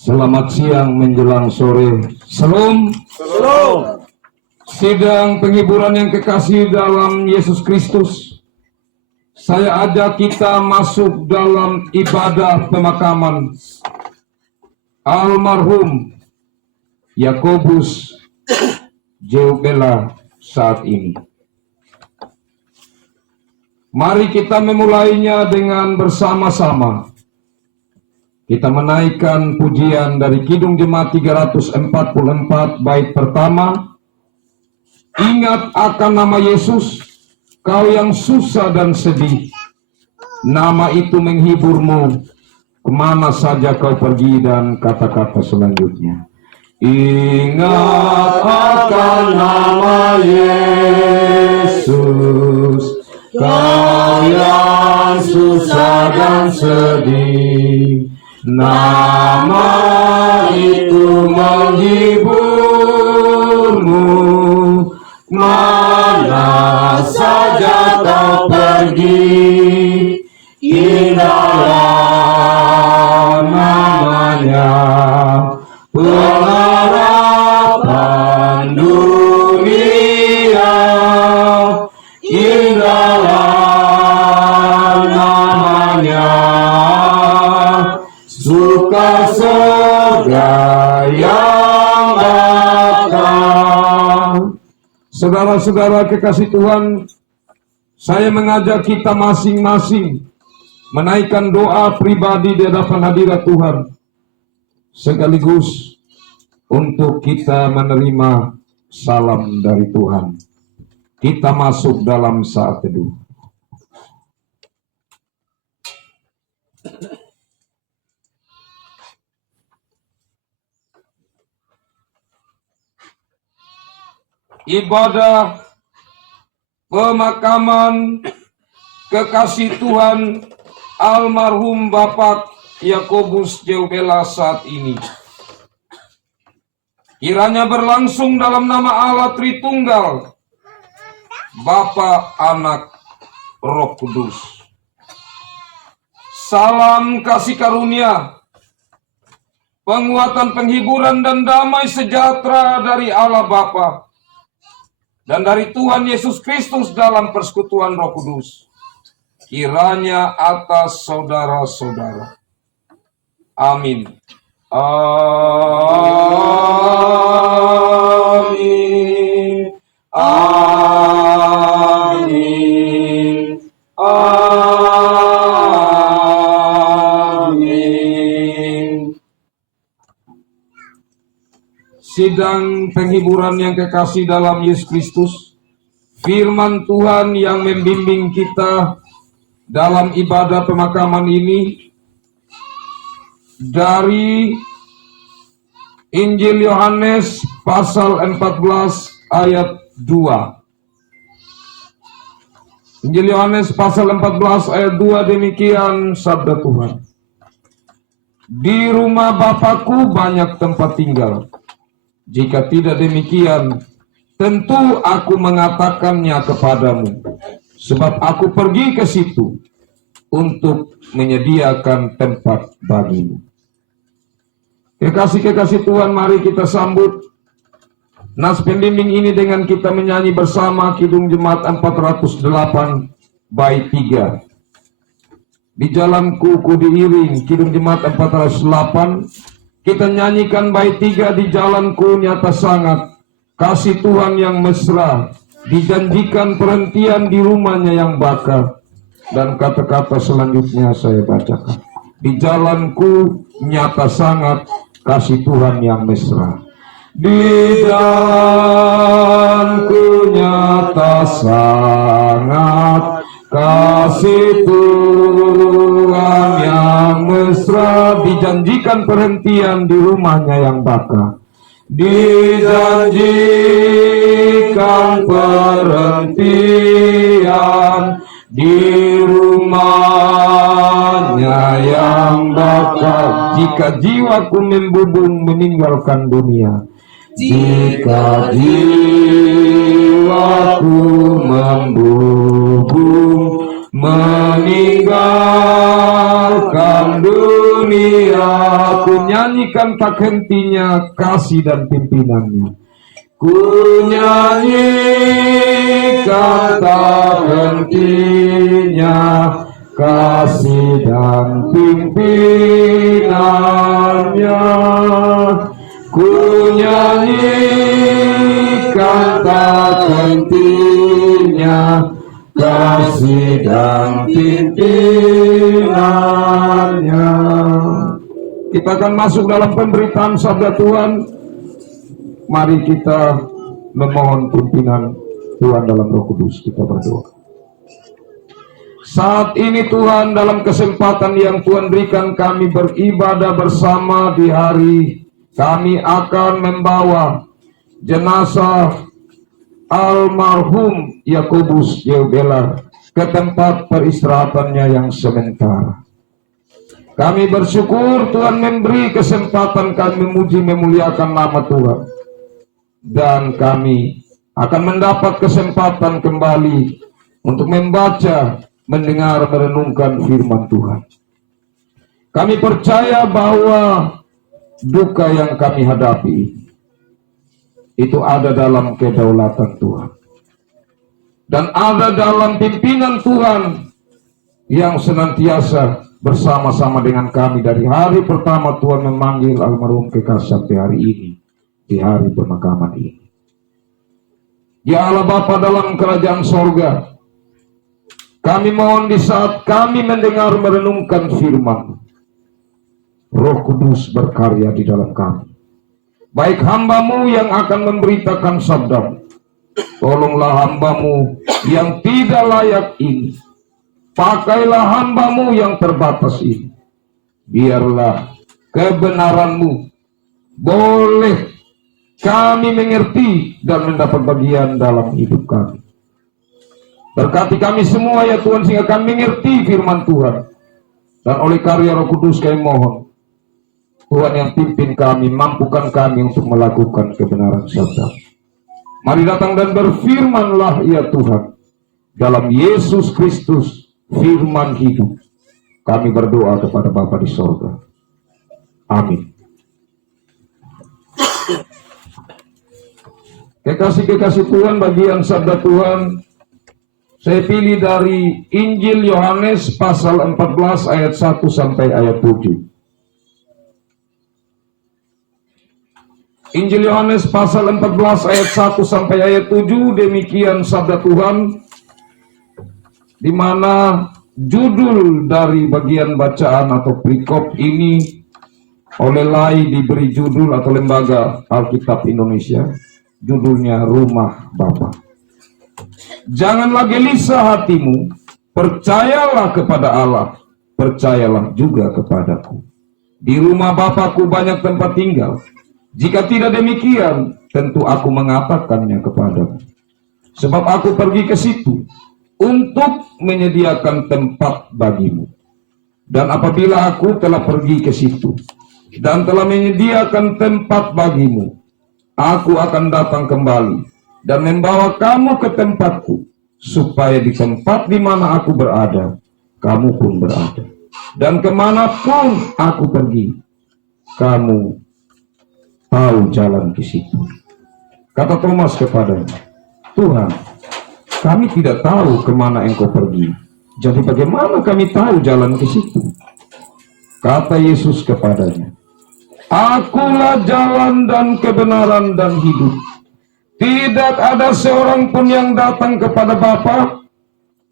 Selamat siang menjelang sore. Shalom. Shalom. Sidang penghiburan yang kekasih dalam Yesus Kristus, saya ajak kita masuk dalam ibadah pemakaman almarhum Yakobus Jeubela saat ini. Mari kita memulainya dengan bersama-sama. Kita menaikkan pujian dari Kidung Jemaat 344 bait pertama. Ingat akan nama Yesus, kau yang susah dan sedih. Nama itu menghiburmu, kemana saja kau pergi, dan kata-kata selanjutnya. Ingat akan nama Yesus, kau yang susah dan sedih. Nama itu menghiburmu, mana saja kau pergi. Indahlah namanya, pengharapan dunia. Indahlah namanya, suka surga yang akan. Saudara-saudara kekasih Tuhan, saya mengajak kita masing-masing menaikkan doa pribadi di hadapan hadirat Tuhan, sekaligus untuk kita menerima salam dari Tuhan. Kita masuk dalam saat teduh. Ibadah pemakaman kekasih Tuhan almarhum Bapak Yakobus Jeubela saat ini kiranya berlangsung dalam nama Allah Tritunggal, Bapa, Anak, Roh Kudus. Salam kasih karunia, penguatan, penghiburan, dan damai sejahtera dari Allah Bapa dan dari Tuhan Yesus Kristus dalam persekutuan Roh Kudus, kiranya atas saudara-saudara. Amin. Amin. Amin. Amin. Sidang penghiburan yang kekasih dalam Yesus Kristus, firman Tuhan yang membimbing kita dalam ibadah pemakaman ini dari Injil Yohanes pasal 14 ayat 2. Injil Yohanes pasal 14 ayat 2, demikian sabda Tuhan. Di rumah Bapakku banyak tempat tinggal. Jika tidak demikian, tentu aku mengatakannya kepadamu, sebab aku pergi ke situ untuk menyediakan tempat bagimu. Kekasih-kekasih Tuhan, mari kita sambut nas pembimbing ini dengan kita menyanyi bersama Kidung Jemaat 408 bait 3. Di jalanku ku diiring, Kidung Jemaat 408. Kita nyanyikan bait 3, di jalanku nyata sangat kasih Tuhan yang mesra, dijanjikan perhentian di rumahnya yang bakar. Dan kata-kata selanjutnya saya bacakan. Di jalanku nyata sangat kasih Tuhan yang mesra. Di jalanku nyata sangat kasih Tuhan yang mesra, dijanjikan perhentian di rumahnya yang bakar. Dijanjikan perhentian di rumahnya yang bakar. Jika jiwaku membubung meninggalkan dunia, jika jiwaku membubung meninggalkan dunia, dunia. Ku nyanyikan tak hentinya kasih dan pimpinannya. Ku nyanyikan tak hentinya kasih dan pimpinannya. Ku nyanyikan tak hentinya kasih dan pimpinannya. Kita akan masuk dalam pemberitaan sabda Tuhan. Mari kita memohon pimpinan Tuhan dalam Roh Kudus. Kita berdoa. Saat ini Tuhan, dalam kesempatan yang Tuhan berikan kami beribadah bersama di hari, kami akan membawa jenazah almarhum Yakobus Yeubela ke tempat peristirahatannya yang sementara. Kami bersyukur Tuhan memberi kesempatan kami memuji memuliakan nama Tuhan. Dan kami akan mendapat kesempatan kembali untuk membaca, mendengar, merenungkan firman Tuhan. Kami percaya bahwa duka yang kami hadapi itu ada dalam kedaulatan Tuhan. Dan ada dalam pimpinan Tuhan yang senantiasa bersama-sama dengan kami dari hari pertama Tuhan memanggil almarhum kekasih sampai hari ini, di hari pemakaman ini. Ya Allah Bapa dalam kerajaan sorga, kami mohon di saat kami mendengar merenungkan firman, Roh Kudus berkarya di dalam kami. Baik hamba-Mu yang akan memberitakan sabda-Mu, tolonglah hamba-Mu yang tidak layak ini. Pakailah hamba-Mu yang terbatas ini. Biarlah kebenaran-Mu boleh kami mengerti dan mendapat bagian dalam hidup kami. Berkati kami semua ya Tuhan, sehingga kami mengerti firman Tuhan. Dan oleh karya Roh Kudus kami mohon, Tuhan yang pimpin kami, mampukan kami untuk melakukan kebenaran sabda. Mari datang dan berfirmanlah ya Tuhan. Dalam Yesus Kristus, firman hidup, kami berdoa kepada Bapa di sorga. Amin. Kekasih-kekasih Tuhan, bagian sabda Tuhan saya pilih dari Injil Yohanes pasal 14 ayat 1 sampai ayat 7. Injil Yohanes pasal 14 ayat 1 sampai ayat 7, demikian sabda Tuhan, di mana judul dari bagian bacaan atau perikop ini oleh LAI diberi judul atau Lembaga Alkitab Indonesia, judulnya Rumah Bapa. Janganlah gelisah hatimu, percayalah kepada Allah, percayalah juga kepadaku. Di rumah Bapakku banyak tempat tinggal. Jika tidak demikian, tentu aku mengatakannya kepadamu. Sebab aku pergi ke situ untuk menyediakan tempat bagimu. Dan apabila aku telah pergi ke situ dan telah menyediakan tempat bagimu, aku akan datang kembali dan membawa kamu ke tempatku, supaya di tempat di mana aku berada, kamu pun berada. Dan kemanapun aku pergi, kamu tahu jalan ke situ. Kata Thomas kepadanya, Tuhan, kami tidak tahu kemana engkau pergi. Jadi bagaimana kami tahu jalan ke situ? Kata Yesus kepadanya, Akulah jalan dan kebenaran dan hidup. Tidak ada seorang pun yang datang kepada Bapa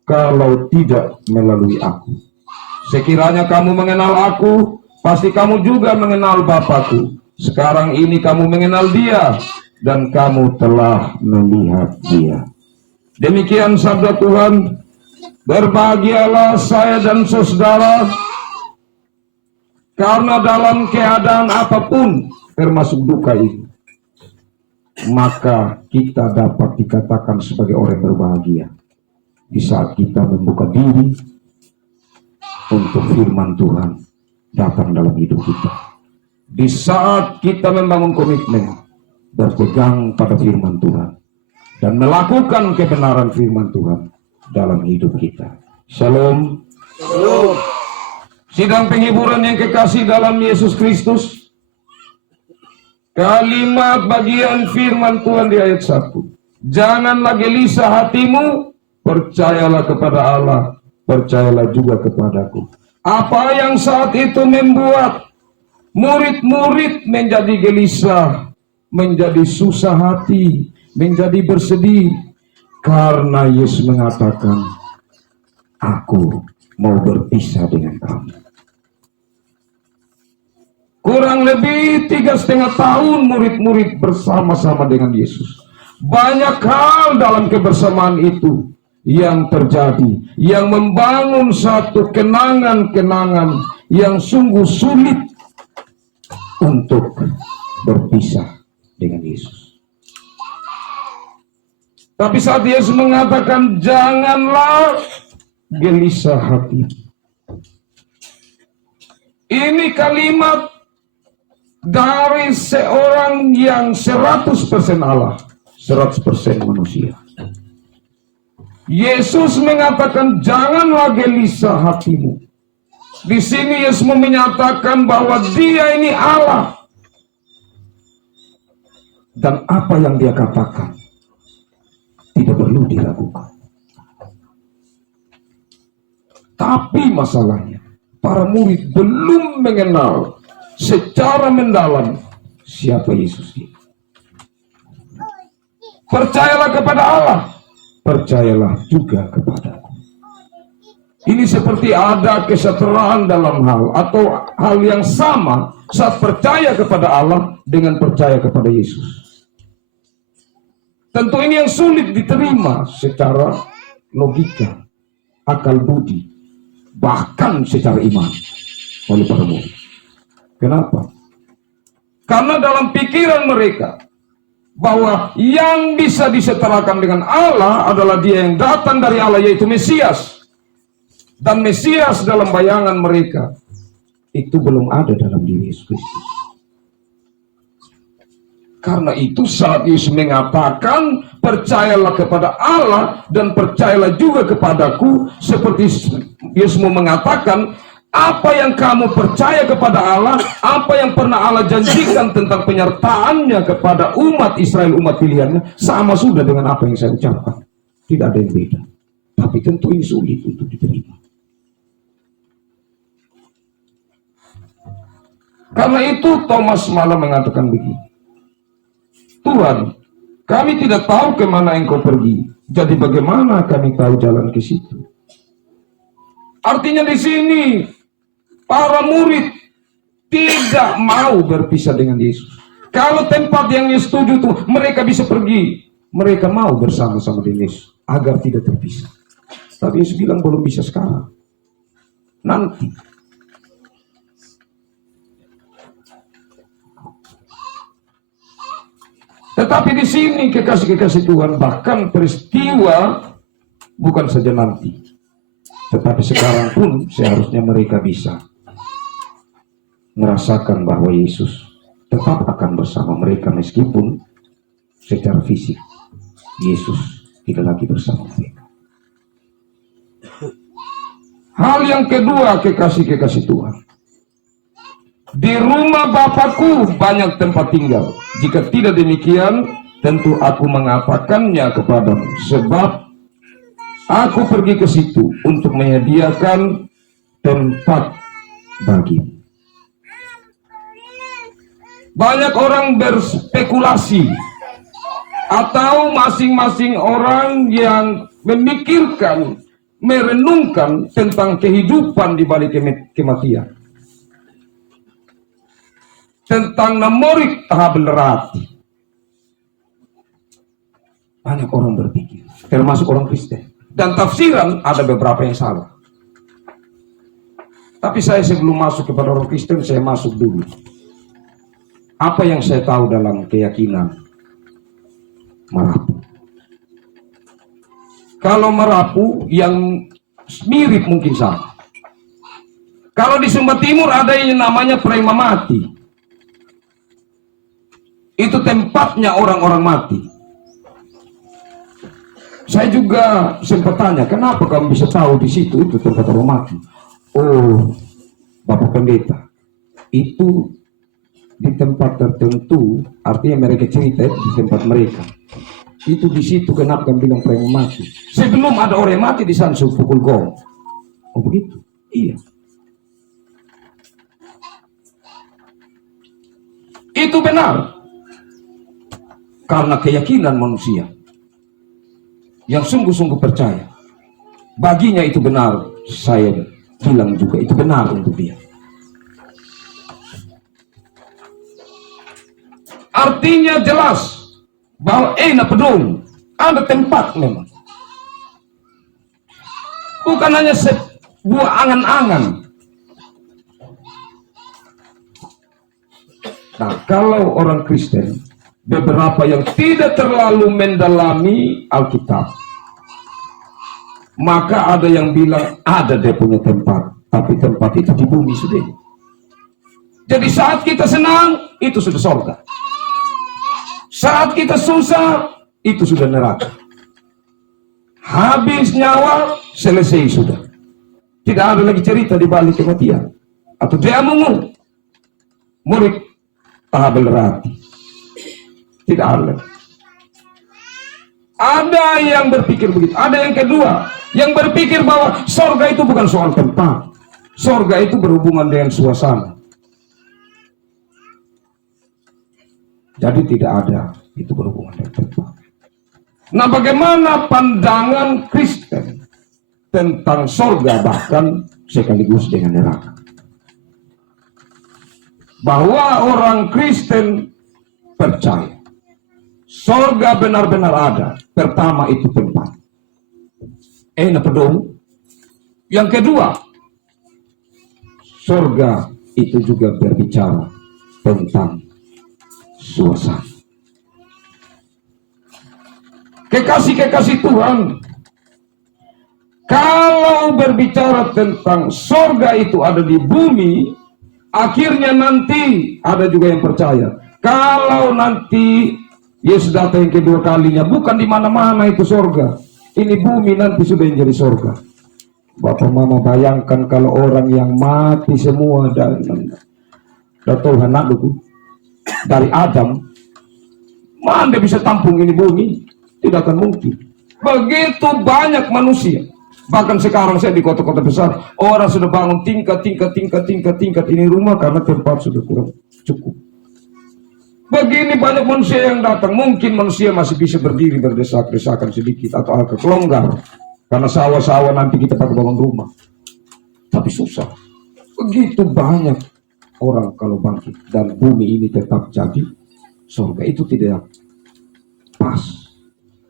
kalau tidak melalui aku. Sekiranya kamu mengenal aku, pasti kamu juga mengenal Bapakku. Sekarang ini kamu mengenal Dia dan kamu telah melihat Dia. Demikian sabda Tuhan. Berbahagialah saya dan saudara, karena dalam keadaan apapun, termasuk duka ini, maka kita dapat dikatakan sebagai orang berbahagia di saat kita membuka diri untuk firman Tuhan datang dalam hidup kita. Di saat kita membangun komitmen berpegang pada firman Tuhan dan melakukan kebenaran firman Tuhan dalam hidup kita. Shalom. Shalom. Sidang penghiburan yang kekasih dalam Yesus Kristus, kalimat bagian firman Tuhan di ayat 1. Janganlah gelisah hatimu, percayalah kepada Allah, percayalah juga kepadaku. Apa yang saat itu membuat murid-murid menjadi gelisah, menjadi susah hati, menjadi bersedih? Karena Yesus mengatakan, aku mau berpisah dengan kamu. Kurang lebih 3,5 tahun murid-murid bersama-sama dengan Yesus. Banyak hal dalam kebersamaan itu yang terjadi, yang membangun satu kenangan-kenangan yang sungguh sulit untuk berpisah dengan Yesus. Tapi saat Yesus mengatakan, janganlah gelisah hati. Ini kalimat dari seorang yang 100% Allah, 100% manusia. Yesus mengatakan, janganlah gelisah hatimu. Di sini Yesus menyatakan bahwa Dia ini Allah. Dan apa yang Dia katakan tidak perlu diragukan. Tapi masalahnya, para murid belum mengenal secara mendalam siapa Yesus itu. Percayalah kepada Allah, percayalah juga kepadaku. Ini seperti ada kesetaraan dalam hal atau hal yang sama saat percaya kepada Allah dengan percaya kepada Yesus. Tentu ini yang sulit diterima secara logika, akal budi, bahkan secara iman oleh para murid. Kenapa? Karena dalam pikiran mereka bahwa yang bisa disetarakan dengan Allah adalah Dia yang datang dari Allah, yaitu Mesias. Dan Mesias dalam bayangan mereka itu belum ada dalam diri Yesus Kristus. Karena itu saat Yesus mengatakan, percayalah kepada Allah dan percayalah juga kepadaku, seperti Yesus mau mengatakan, apa yang kamu percaya kepada Allah, apa yang pernah Allah janjikan tentang penyertaannya kepada umat Israel, umat pilihannya, sama sudah dengan apa yang saya ucapkan. Tidak ada yang beda. Tapi tentu ini sulit untuk diterima. Karena itu Thomas malah mengatakan begini, Tuhan, kami tidak tahu kemana Engkau pergi. Jadi bagaimana kami tahu jalan ke situ? Artinya di sini para murid tidak mau berpisah dengan Yesus. Kalau tempat yang Yesus tuju itu mereka bisa pergi, mereka mau bersama-sama dengan Yesus agar tidak terpisah. Tapi Yesus bilang belum bisa sekarang, nanti. Tetapi di sini kekasih-kekasih Tuhan, bahkan peristiwa bukan saja nanti, tetapi sekarang pun seharusnya mereka bisa merasakan bahwa Yesus tetap akan bersama mereka meskipun secara fisik Yesus tidak lagi bersama mereka. Hal yang kedua, kekasih-kekasih Tuhan, di rumah Bapakku banyak tempat tinggal. Jika tidak demikian, tentu aku mengatakannya kepadamu, sebab aku pergi ke situ untuk menyediakan tempat bagimu. Banyak orang berspekulasi atau masing-masing orang yang memikirkan, merenungkan tentang kehidupan di balik kematian. Tentang namorik tahap lerati. Banyak orang berpikir, termasuk orang Kristen. Dan tafsiran ada beberapa yang salah. Tapi saya sebelum masuk kepada orang Kristen, saya masuk dulu. Apa yang saya tahu dalam keyakinan Merapu? Kalau Merapu yang mirip mungkin sama. Kalau di Sumba Timur ada yang namanya Prema Mati. Itu tempatnya orang-orang mati. Saya juga sempat tanya, kenapa kamu bisa tahu di situ itu tempat orang mati? Oh, Bapak Pendeta, itu di tempat tertentu, artinya mereka cerita di tempat mereka. Itu di situ kenapa kan bilang pernah mati. Sebelum ada orang yang mati di sana suruh pukul gong. Oh begitu? Iya. Itu benar. Karena keyakinan manusia yang sungguh-sungguh percaya. Baginya itu benar. Saya bilang juga itu benar untuk dia. Artinya jelas bahwa pedung ada tempat memang. Bukan hanya sebuah angan-angan. Nah, kalau orang Kristen, beberapa yang tidak terlalu mendalami Alkitab, maka ada yang bilang ada dia punya tempat, tapi tempat itu di bumi sudah. Jadi saat kita senang, itu sudah surga. Saat kita susah, itu sudah neraka. Habis nyawa, selesai sudah. Tidak ada lagi cerita di balik kematian. Atau dia mungu. Murid tabel rati. Tidak ada. Ada yang berpikir begitu. Ada yang kedua, yang berpikir bahwa surga itu bukan soal tempat. Surga itu berhubungan dengan suasana. Jadi tidak ada itu berhubungan dengan tempat. Nah, bagaimana pandangan Kristen tentang surga bahkan sekaligus dengan neraka? Bahwa orang Kristen percaya surga benar-benar ada. Pertama itu tempat. Pedung. Yang kedua, surga itu juga berbicara tentang suasana. Kekasih-kekasih Tuhan, kalau berbicara tentang surga itu ada di bumi, akhirnya nanti ada juga yang percaya. Kalau nanti Yesus datang yang kedua kalinya, bukan di mana-mana itu surga. Ini bumi nanti sudah menjadi surga. Bapak Mama bayangkan kalau orang yang mati semua dan Tuhan dari Adam, mana bisa tampung ini bumi? Tidak akan mungkin. Begitu banyak manusia. Bahkan sekarang saya di kota-kota besar, orang sudah bangun tingkat ini rumah karena tempat sudah kurang cukup. Begini banyak manusia yang datang. Mungkin manusia masih bisa berdiri berdesak-desakan sedikit atau agak longgar karena sawah-sawah nanti kita pakai bangun rumah. Tapi susah. Begitu banyak orang kalau bangkit dan bumi ini tetap jadi surga, itu tidak pas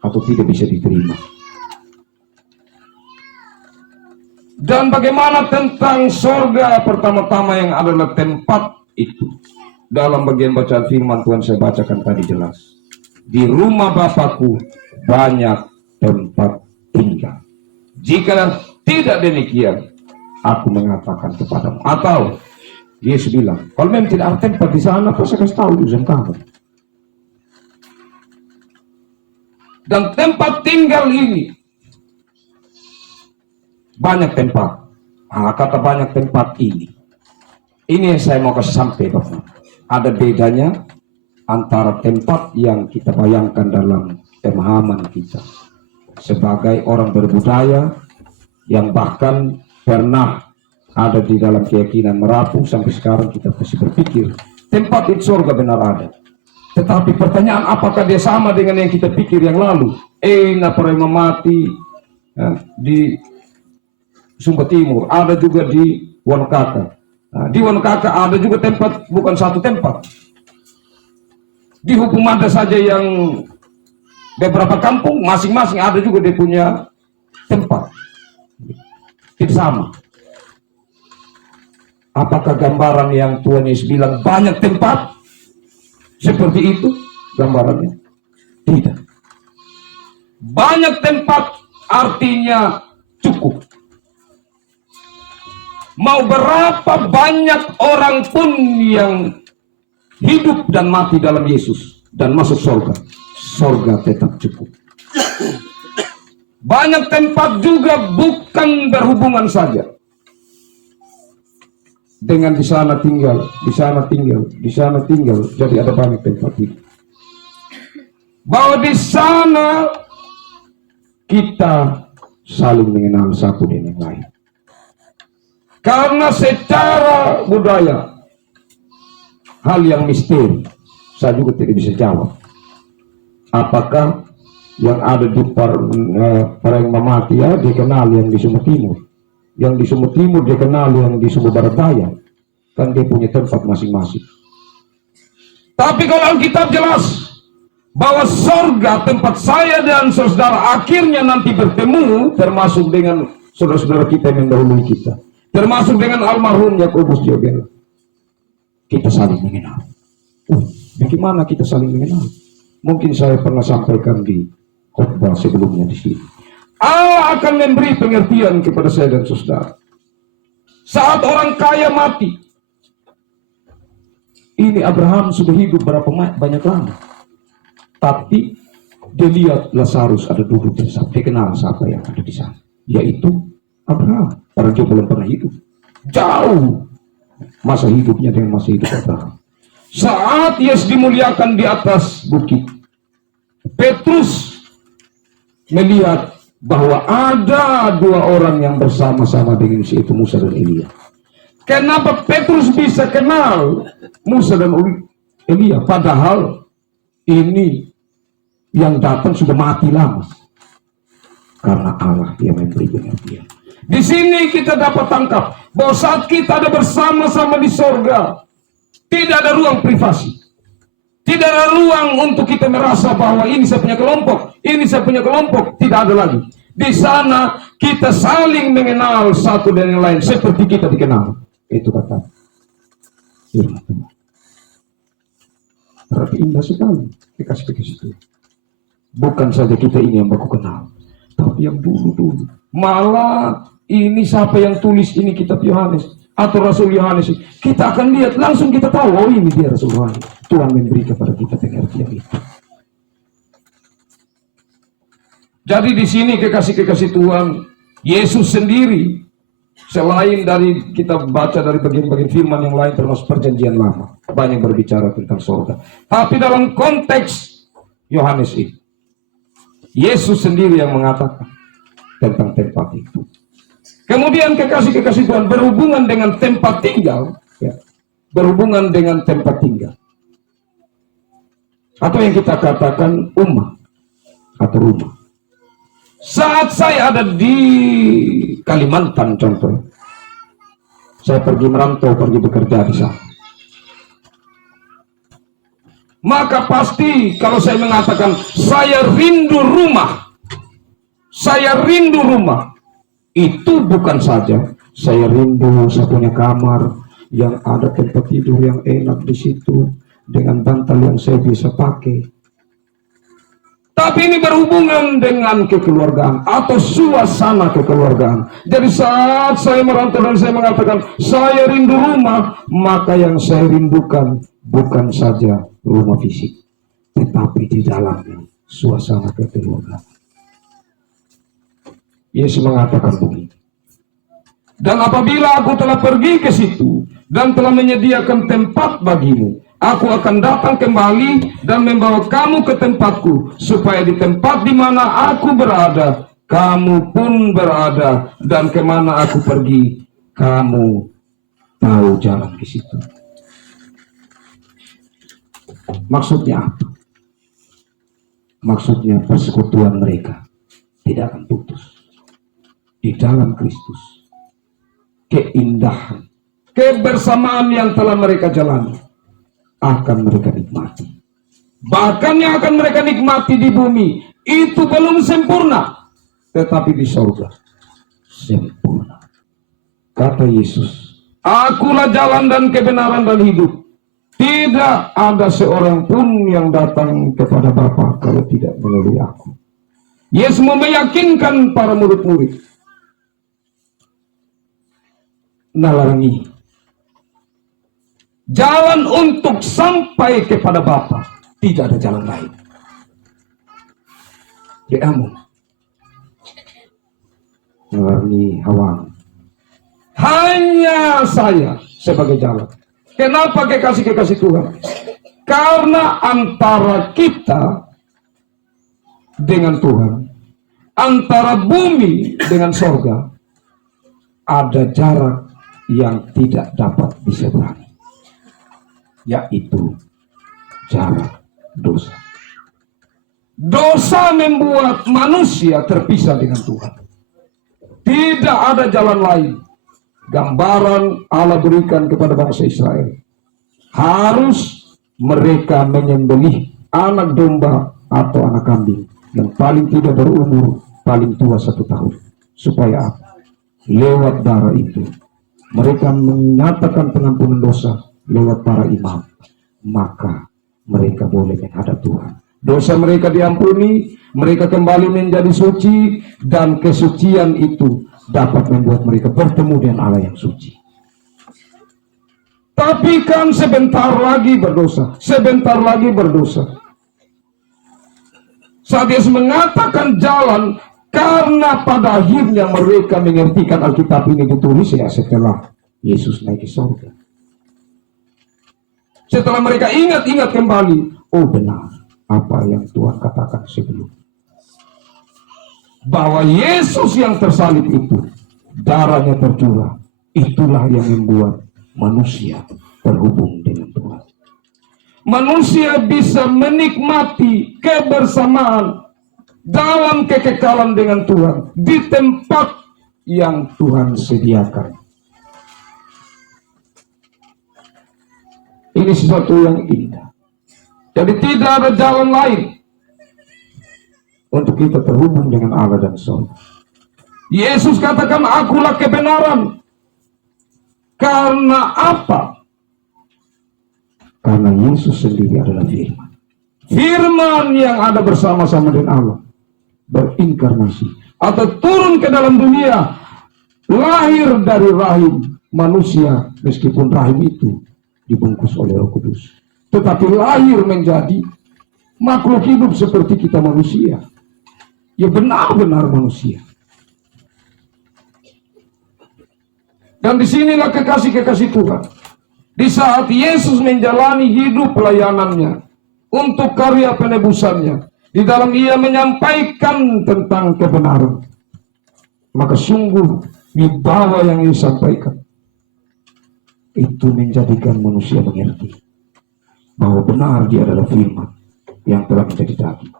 atau tidak bisa diterima. Dan bagaimana tentang surga? Pertama-tama yang adalah tempat itu. Dalam bagian bacaan firman Tuhan saya bacakan tadi jelas. Di rumah Bapakku banyak tempat tinggal. Jika tidak demikian, aku mengatakan kepadamu. Atau Yesus bilang, kalau memang tidak ada tempat di sana, apa saya kasih tahu urusan kamu. Dan tempat tinggal ini banyak tempat. Kata banyak tempat ini yang saya mau kasih sampai Bapak. Ada bedanya antara tempat yang kita bayangkan dalam pemahaman kita sebagai orang berbudaya yang bahkan pernah ada di dalam keyakinan merapuh sampai sekarang kita masih berpikir tempat itu surga benar ada. Tetapi pertanyaan, apakah dia sama dengan yang kita pikir yang lalu? Pernah mati di Sumba Timur, ada juga di Wanakaka. Nah, di Wanakaka ada juga tempat, bukan satu tempat. Di Hukum Adat saja yang beberapa kampung, masing-masing ada juga dia punya tempat. Tidak sama. Apakah gambaran yang Tuhan Yesus bilang banyak tempat seperti itu gambarannya? Tidak. Banyak tempat artinya cukup. Mau berapa banyak orang pun yang hidup dan mati dalam Yesus dan masuk surga, surga tetap cukup. Banyak tempat juga bukan berhubungan saja. dengan di sana tinggal, di sana tinggal, di sana tinggal. Jadi ada banyak tempat itu. Bahwa di sana kita saling mengenal satu dengan yang lain. Karena secara budaya, hal yang misteri, saya juga tidak bisa jawab. Apakah yang ada di Pareng Mamatia dikenal yang di Sumba Timur, yang di Sumba Timur dikenal yang di Sumba Barat Daya, kan dia punya tempat masing-masing. Tapi kalau Alkitab jelas bahwa sorga tempat saya dan saudara akhirnya nanti bertemu, termasuk dengan saudara-saudara kita yang mendahului kita, termasuk dengan almarhum Yakobus Jogel, kita saling mengenal. Bagaimana kita saling mengenal? Mungkin saya pernah sampaikan di khotbah sebelumnya di sini. Allah akan memberi pengertian kepada saya dan saudara. Saat orang kaya mati, ini Abraham sudah hidup berapa banyak lama, tapi dia lihat Lazarus ada duduk bersama. Dia kenal siapa yang ada di sana, yaitu Abraham. Padahal dia belum pernah hidup. Jauh masa hidupnya dengan masa hidup Abraham. Saat Yesus dimuliakan di atas bukit, Petrus melihat bahwa ada dua orang yang bersama-sama dengan si itu, Musa dan Elia. Kenapa Petrus bisa kenal Musa dan Elia? Padahal ini yang datang sudah mati lama. Karena Allah yang memberi pengertian. Di sini kita dapat tangkap bahwa saat kita ada bersama-sama di sorga, tidak ada ruang privasi. Tidak ada ruang untuk kita merasa bahwa ini saya punya kelompok, ini saya punya kelompok. Tidak ada lagi. Di sana kita saling mengenal satu dan yang lain seperti kita dikenal. Itu kata firman Tuhan. Berarti indah sekali kekasih-kekasih itu. Bukan saja kita ini yang baru kenal, tapi yang dulu-dulu. Malah ini siapa yang tulis ini kitab Yohanes atau Rasul Yohanes, kita akan lihat langsung, kita tahu, oh ini dia Rasul Yohanes. Tuhan memberi kepada kita pengertian itu. Jadi di sini kekasih-kekasih Tuhan, Yesus sendiri, selain dari kita baca dari bagian-bagian firman yang lain termasuk perjanjian lama, banyak berbicara tentang surga. Tapi dalam konteks Yohanes ini, Yesus sendiri yang mengatakan tentang tempat itu. Kemudian kekasih-kekasih Tuhan, berhubungan dengan tempat tinggal, ya, berhubungan dengan tempat tinggal, atau yang kita katakan ummah atau rumah. Saat saya ada di Kalimantan contoh, saya pergi merantau, pergi bekerja di sana, maka pasti kalau saya mengatakan saya rindu rumah, saya rindu rumah, itu bukan saja saya rindu saya punya kamar yang ada tempat tidur yang enak di situ dengan bantal yang saya bisa pakai. Tapi ini berhubungan dengan kekeluargaan atau suasana kekeluargaan. Jadi saat saya merantau dan saya mengatakan saya rindu rumah, maka yang saya rindukan bukan saja rumah fisik, tetapi di dalamnya suasana kekeluargaan. Yesus mengatakan begini, dan apabila aku telah pergi ke situ dan telah menyediakan tempat bagimu, aku akan datang kembali dan membawa kamu ke tempatku, supaya di tempat di mana aku berada, kamu pun berada, dan kemana aku pergi, kamu tahu jalan ke situ. Maksudnya apa? Maksudnya persekutuan mereka tidak akan putus di dalam Kristus. Keindahan, kebersamaan yang telah mereka jalani akan mereka nikmati. Bahkan yang akan mereka nikmati di bumi itu belum sempurna, tetapi di surga sempurna. Kata Yesus, akulah jalan dan kebenaran dan hidup. Tidak ada seorang pun yang datang kepada Bapa kalau tidak melalui aku. Yesus mau meyakinkan para murid-murid, nalarani jalan untuk sampai kepada Bapa, tidak ada jalan lain. Diamu nalarani Hawa, hanya saya sebagai jalan. Kenapa kekasih-kekasih Tuhan? Karena antara kita dengan Tuhan, antara bumi dengan sorga, ada jarak yang tidak dapat diseberangi, yaitu jarak dosa. Dosa membuat manusia terpisah dengan Tuhan. Tidak ada jalan lain. Gambaran Allah berikan kepada bangsa Israel, harus mereka menyembelih anak domba atau anak kambing yang paling tidak berumur paling tua 1 tahun. Supaya apa? Lewat darah itu mereka menyatakan pengampunan dosa lewat para imam. Maka mereka boleh menghadap Tuhan. Dosa mereka diampuni, mereka kembali menjadi suci, dan kesucian itu dapat membuat mereka bertemu dengan Allah yang suci. Tapi kan sebentar lagi berdosa, sebentar lagi berdosa. Saat Yesus mengatakan jalan, karena pada akhirnya mereka mengertikan Alkitab ini ditulis ya setelah Yesus naik ke surga. Setelah mereka ingat-ingat kembali, oh benar apa yang Tuhan katakan sebelum, bahwa Yesus yang tersalib itu, darahnya tercurah, itulah yang membuat manusia terhubung dengan Tuhan. Manusia bisa menikmati kebersamaan dalam kekekalan dengan Tuhan di tempat yang Tuhan sediakan. Ini sesuatu yang indah. Jadi tidak ada jalan lain untuk kita terhubung dengan Allah dan surga. Yesus katakan, akulah kebenaran. Karena apa? Karena Yesus sendiri adalah firman. Firman yang ada bersama-sama dengan Allah, berinkarnasi atau turun ke dalam dunia, lahir dari rahim manusia, meskipun rahim itu dibungkus oleh Roh Kudus, tetapi lahir menjadi makhluk hidup seperti kita manusia. Ya benar-benar manusia. Dan disinilah kekasih-kekasih Tuhan. Di saat Yesus menjalani hidup pelayanannya untuk karya penebusannya, di dalam ia menyampaikan tentang kebenaran, maka sungguh wibawa yang ia sampaikan itu menjadikan manusia mengerti bahwa benar dia adalah firman yang telah menjadi daging.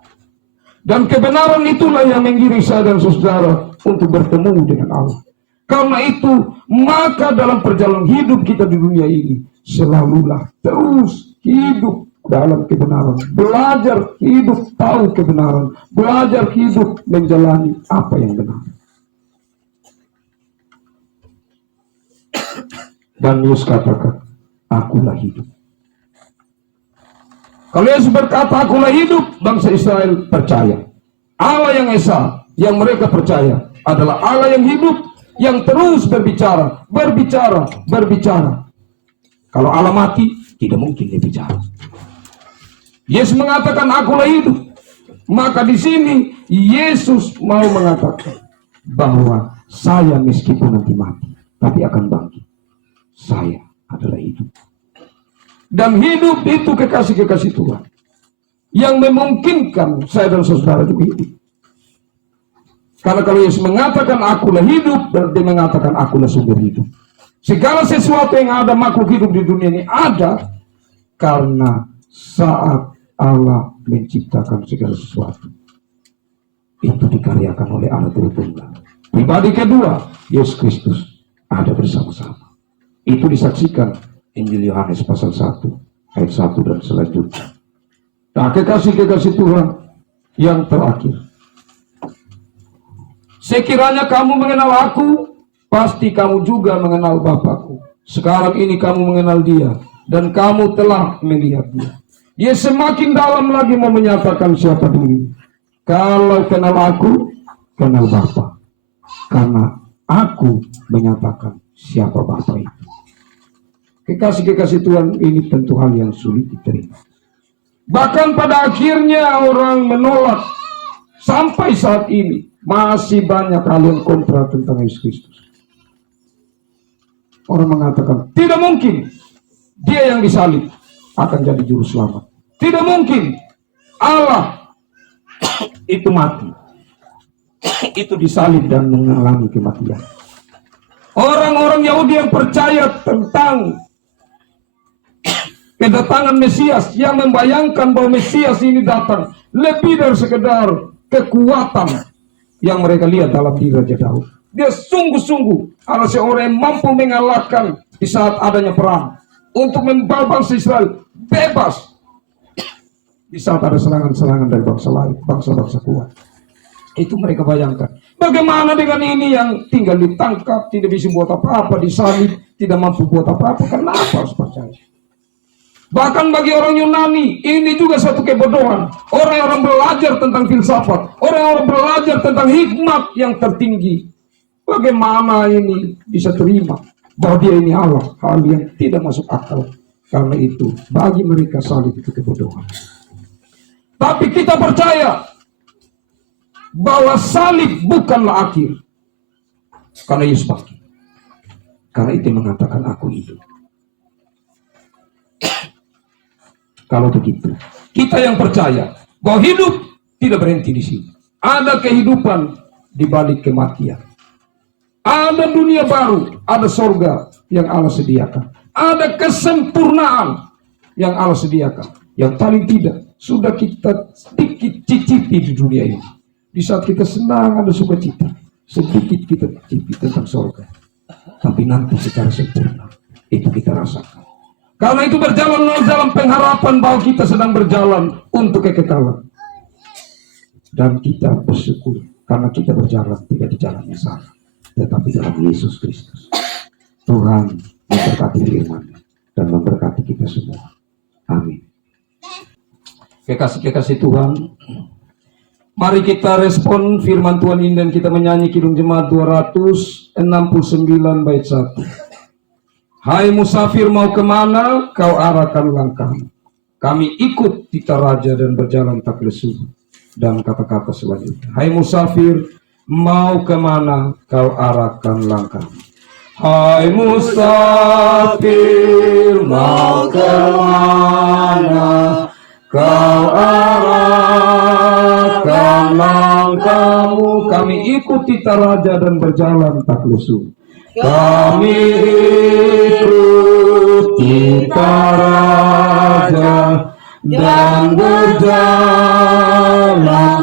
Dan kebenaran itulah yang menggiring saya dan saudara untuk bertemu dengan Allah. Karena itu, maka dalam perjalanan hidup kita di dunia ini, selalulah terus hidup dalam kebenaran. Belajar hidup tahu kebenaran. Belajar hidup menjalani apa yang benar. Dan Yesus katakan, akulah hidup. Kalau Yesus berkata, akulah hidup, bangsa Israel percaya. Allah yang esa, yang mereka percaya, adalah Allah yang hidup, yang terus berbicara, berbicara, berbicara. Kalau Allah mati, tidak mungkin dia bicara. Yesus mengatakan, akulah hidup. Maka di sini Yesus mau mengatakan bahwa saya meskipun nanti mati, tapi akan bangkit. Saya adalah hidup. Dan hidup itu kekasih-kekasih Tuhan yang memungkinkan saya dan saudara juga hidup. Karena kalau Yesus mengatakan akulah hidup, berarti mengatakan akulah sumber hidup. Segala sesuatu yang ada makhluk hidup di dunia ini ada karena saat Allah menciptakan segala sesuatu, itu dikaryakan oleh Allah Tritunggal. Pribadi kedua, Yesus Kristus ada bersama-sama. Itu disaksikan Injil Yohanes pasal 1 ayat 1 dan selanjutnya. Nah, kekasih-kekasih Tuhan yang terakhir, sekiranya kamu mengenal aku, pasti kamu juga mengenal Bapakku. Sekarang ini kamu mengenal dia, dan kamu telah melihat dia. Dia semakin dalam lagi mau menyatakan siapa diri. Kalau kenal aku, kenal Bapa. Karena aku menyatakan siapa Bapa itu. Kekasih-kekasih Tuhan, ini tentu hal yang sulit diterima. Bahkan pada akhirnya orang menolak. Sampai saat ini masih banyak hal yang kontra tentang Yesus Kristus. Orang mengatakan, tidak mungkin dia yang disalib akan jadi juru selamat. Tidak mungkin Allah itu mati. Itu disalib dan mengalami kematian. Orang-orang Yahudi yang percaya tentang kedatangan Mesias, yang membayangkan bahwa Mesias ini datang lebih dari sekedar kekuatan yang mereka lihat dalam diri Raja Daud. Dia sungguh-sungguh adalah seorang yang mampu mengalahkan di saat adanya perang, untuk membawa bangsa Israel bebas di saat ada serangan-serangan dari bangsa lain, bangsa-bangsa kuat. Itu mereka bayangkan. Bagaimana dengan ini yang tinggal ditangkap, tidak bisa buat apa-apa, disalib, tidak mampu buat apa-apa? Kenapa harus percaya? Bahkan bagi orang Yunani, ini juga satu kebodohan. Orang-orang belajar tentang filsafat, orang-orang belajar tentang hikmat yang tertinggi. Bagaimana ini bisa terima bahwa dia ini Allah? Hal yang tidak masuk akal. Karena itu, bagi mereka salib itu kebodohan. Tapi kita percaya bahwa salib bukanlah akhir. Karena Yesus mati. Karena itu mengatakan aku hidup. Kalau begitu, kita yang percaya bahwa hidup tidak berhenti di sini. Ada kehidupan di balik kematian. Ada dunia baru, ada sorga yang Allah sediakan. Ada kesempurnaan yang Allah sediakan. Yang paling tidak, sudah kita sedikit cicipi di dunia ini. Di saat kita senang ada sukacita, sedikit kita cicipi tentang sorga. Tapi nanti secara sempurna, itu kita rasakan. Karena itu berjalan dalam pengharapan bahwa kita sedang berjalan untuk kekekalan. Dan kita bersyukur karena kita berjalan tidak di jalan yang salah, tetapi dalam Yesus Kristus. Tuhan memberkati firman-Nya dan memberkati kita semua. Amin. Kekasih-kekasih Tuhan, mari kita respon firman Tuhan ini dan kita menyanyi Kidung Jemaat 269 bait 1. Hai musafir mau kemana, kau arahkan langkahmu. Kami ikut titah raja dan berjalan tak lesu. Dan kata-kata selanjutnya. Hai musafir mau kemana, kau arahkan langkahmu. Hai musafir mau kemana, kau arahkan langkahmu. Kami ikut titah raja dan berjalan tak lesu. Kami ikut titah raja dan berjalan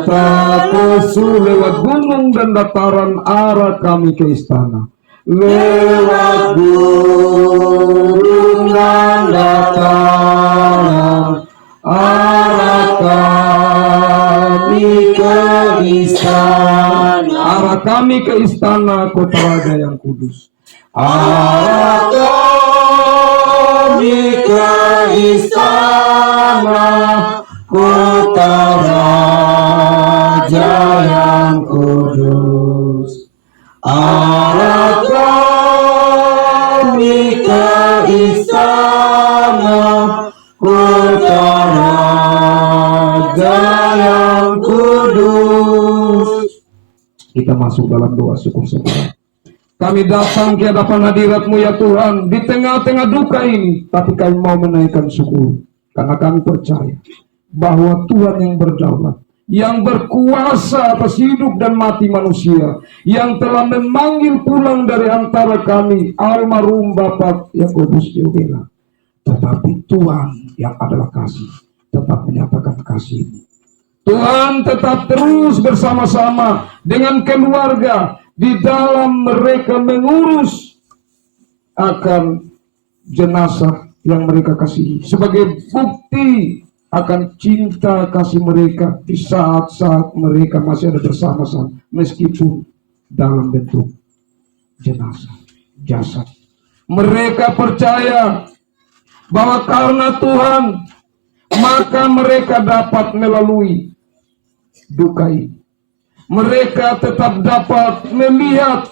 tak lesu. Lewat gunung dan dataran arah kami ke istana. Lewat gunung dan dataran arah kami ke istana. Arah kami ke istana kota raja yang kudus. Arah kami ke istana kota raja yang kudus. Arah kami ke istana kota raja yang kudus. Kita masuk dalam doa syukur sembah. Kami datang ke hadapan hadirat-Mu ya Tuhan, di tengah-tengah duka ini, tapi kami mau menaikkan syukur, karena kami percaya bahwa Tuhan yang berdaulat, yang berkuasa atas hidup dan mati manusia, yang telah memanggil pulang dari antara kami almarhum Bapak Yakobus Yobela. Tetapi Tuhan yang adalah kasih, tetap menyatakan kasih. Tuhan tetap terus bersama-sama dengan keluarga di dalam mereka mengurus akan jenazah yang mereka kasihi, sebagai bukti akan cinta kasih mereka di saat-saat mereka masih ada bersama-sama, meskipun dalam bentuk jenazah, jasad. Mereka percaya bahwa karena Tuhan, maka mereka dapat melalui duka ini. Mereka tetap dapat melihat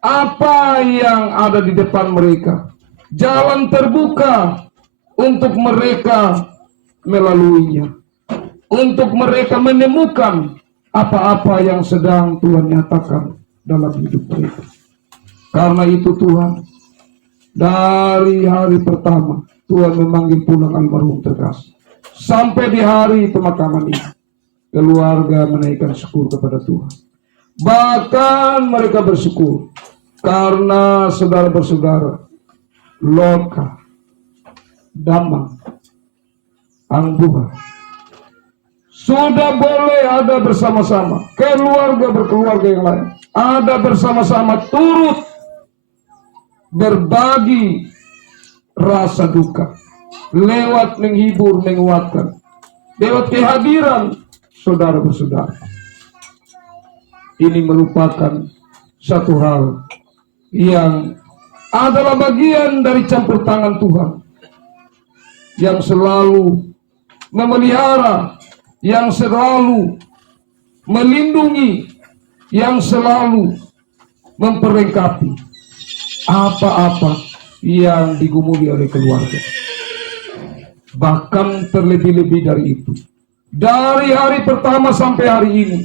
apa yang ada di depan mereka. Jalan terbuka untuk mereka melaluinya. Untuk mereka menemukan apa-apa yang sedang Tuhan nyatakan dalam hidup mereka. Karena itu Tuhan, Dari hari pertama Tuhan memanggil pulang almarhum terkasih, sampai di hari pemakaman ini, keluarga menaikkan syukur kepada Tuhan. Bahkan mereka bersyukur karena saudara-saudara Loka, Damang, Angbuha sudah boleh ada bersama-sama, keluarga berkeluarga yang lain ada bersama-sama turut berbagi rasa duka lewat menghibur, menguatkan, lewat kehadiran saudara-saudara. Ini merupakan satu hal yang adalah bagian dari campur tangan Tuhan yang selalu memelihara, yang selalu melindungi, yang selalu memperlengkapi apa-apa yang digumuli oleh keluarga. Bahkan terlebih-lebih dari itu, dari hari pertama sampai hari ini,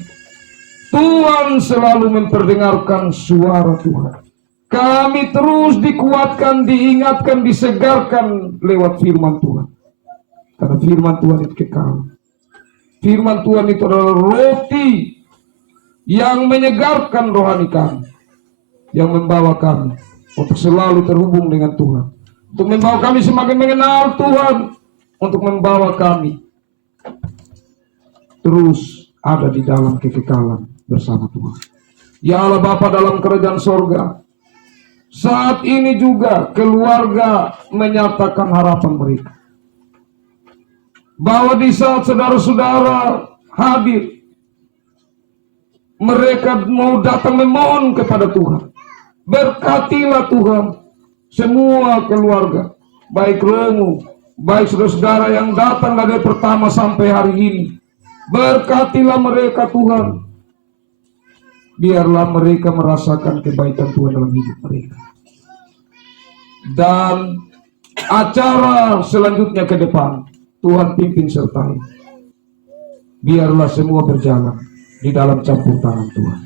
Tuhan selalu memperdengarkan suara Tuhan. Kami terus dikuatkan, diingatkan, disegarkan lewat firman Tuhan. Karena firman Tuhan itu kekal. Firman Tuhan itu adalah roti yang menyegarkan rohani kami, yang membawa kami untuk selalu terhubung dengan Tuhan, untuk membawa kami semakin mengenal Tuhan, untuk membawa kami terus ada di dalam kekekalan bersama Tuhan. Ya Allah Bapa dalam kerajaan sorga, saat ini juga keluarga menyatakan harapan mereka, bahwa di saat saudara-saudara hadir, mereka mau datang memohon kepada Tuhan. Berkatilah Tuhan semua keluarga, baik Romo, baik saudara-saudara yang datang dari pertama sampai hari ini. Berkatilah mereka Tuhan. Biarlah mereka merasakan kebaikan Tuhan dalam hidup mereka. Dan acara selanjutnya ke depan, Tuhan pimpin sertai. Biarlah semua berjalan di dalam campur tangan Tuhan.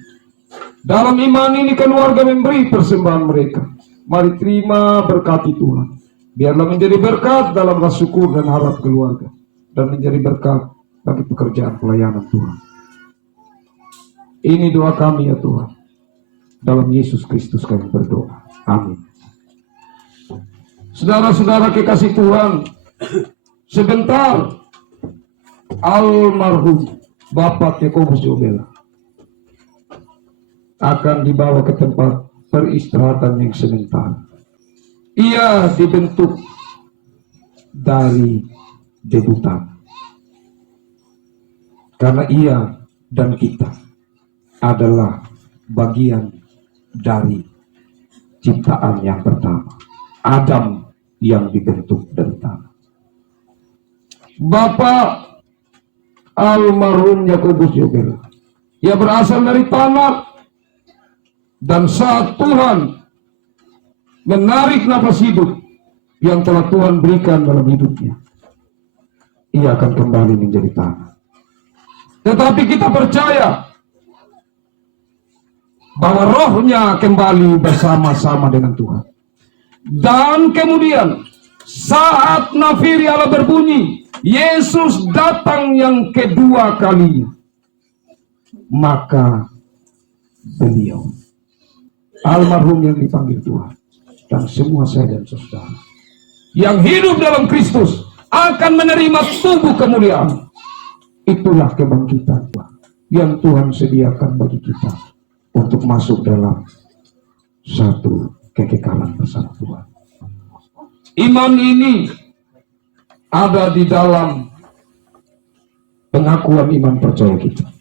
Dalam iman ini keluarga memberi persembahan mereka. Mari terima berkati Tuhan. Biarlah menjadi berkat dalam rasa syukur dan harap keluarga, dan menjadi berkat bagi pekerjaan pelayanan Tuhan. Ini doa kami ya Tuhan. Dalam Yesus Kristus kami berdoa. Amin. Saudara-saudara kekasih Tuhan, sebentar almarhum Bapak Yakobus Jobela akan dibawa ke tempat peristirahatan yang sementara. Ia dibentuk dari debutan, karena ia dan kita adalah bagian dari ciptaan yang pertama, Adam yang dibentuk dari tanah. Bapak almarhum Yakobus Jobela, ia berasal dari tanah, dan saat Tuhan menarik nafas hidup yang telah Tuhan berikan dalam hidupnya, ia akan kembali menjadi tanah. Tetapi kita percaya bahwa rohnya kembali bersama-sama dengan Tuhan. Dan kemudian saat nafiri Allah berbunyi, Yesus datang yang kedua kalinya, maka beliau almarhum yang dipanggil Tuhan, dan semua saya dan saudara yang hidup dalam Kristus akan menerima tubuh kemuliaan. Itulah kebangkitan yang Tuhan sediakan bagi kita untuk masuk dalam satu kekekalan bersama Tuhan. Iman ini ada di dalam pengakuan iman percaya kita.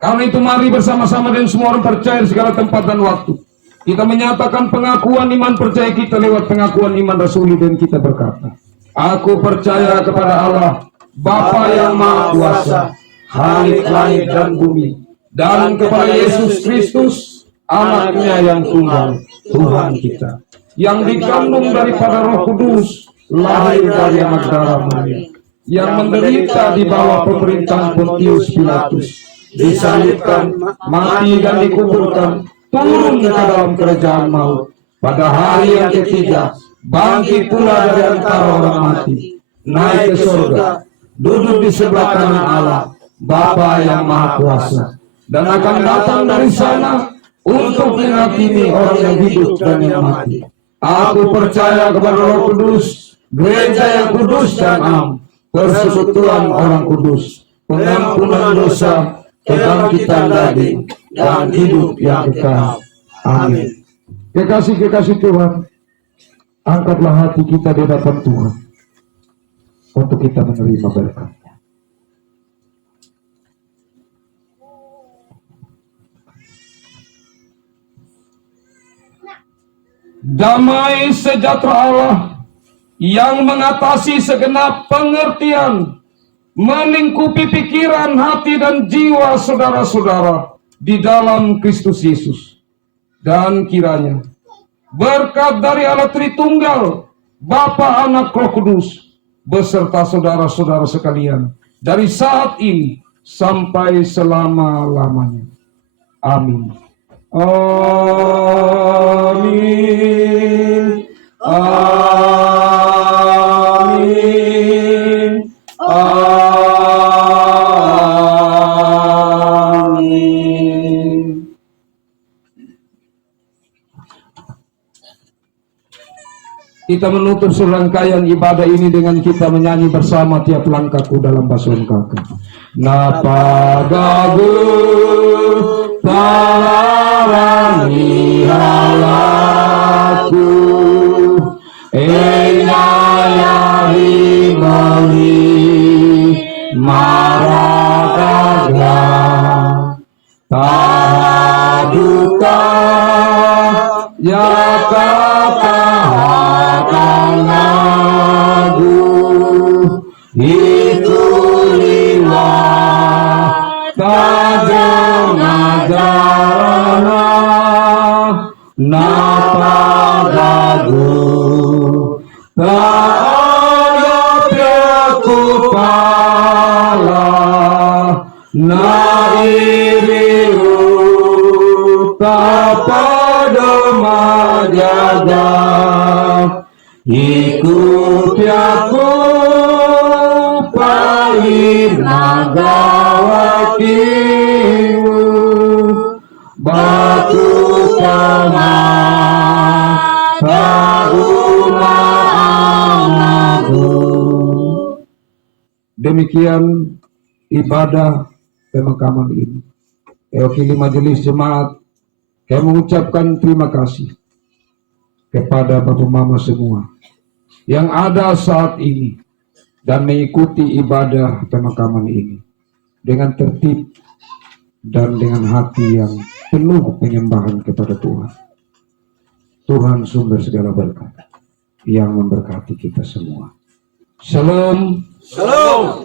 Karena itu mari bersama-sama dan semua orang percaya di segala tempat dan waktu, kita menyatakan pengakuan iman percaya kita lewat pengakuan iman rasuli, dan kita berkata, aku percaya kepada Allah, Bapa yang Maha Kuasa, Khalik langit dan bumi, dan kepada Yesus Kristus, anaknya yang tunggal, Tuhan kita, yang dikandung daripada Roh Kudus, lahir dari Magdala Maria, yang menderita di bawah pemerintahan Pontius Pilatus, disalibkan, mati dan dikuburkan, turun ke dalam kerajaan maut, Pada hari yang ketiga, bangkit pula dari antara orang mati, naik ke surga, duduk di sebelah kanan Allah, Bapa yang Maha Kuasa, dan akan datang dari sana untuk menghakimi orang yang hidup dan yang mati. Aku percaya kepada Roh Kudus, gereja yang kudus dan am, persekutuan orang kudus, pengampunan dosa, kebangkitan daging, dan hidup yang kekal. Amin. Kekasih-kekasih Tuhan, angkatlah hati kita di hadapan Tuhan untuk kita menerima berkat-Nya. Damai sejahtera Allah yang mengatasi segenap pengertian melingkupi pikiran, hati, dan jiwa saudara-saudara di dalam Kristus Yesus. Dan kiranya berkat dari Allah Tritunggal, Bapa, Anak, Roh Kudus, beserta saudara-saudara sekalian, dari saat ini sampai selama-lamanya. Amin. Amin. Amin. Amin. Kita menutup serangkaian ibadah ini dengan kita menyanyi bersama tiap langkahku dalam basuhan kaki. Napadagu parani halaku, enyayari mali maragaga, taduka yakata itu lima tajam ajarana napadagu tak ada piaku pala nairiu tak pada majaga ikuti aku nagawakimu batu kama agung. Demikian ibadah pemakaman ini. Wakili majelis jemaat, saya mengucapkan terima kasih kepada Bapak Mama semua yang ada saat ini dan mengikuti ibadah pemakaman ini dengan tertib dan dengan hati yang penuh penyembahan kepada Tuhan. Tuhan sumber segala berkat yang memberkati kita semua. Shalom. Shalom.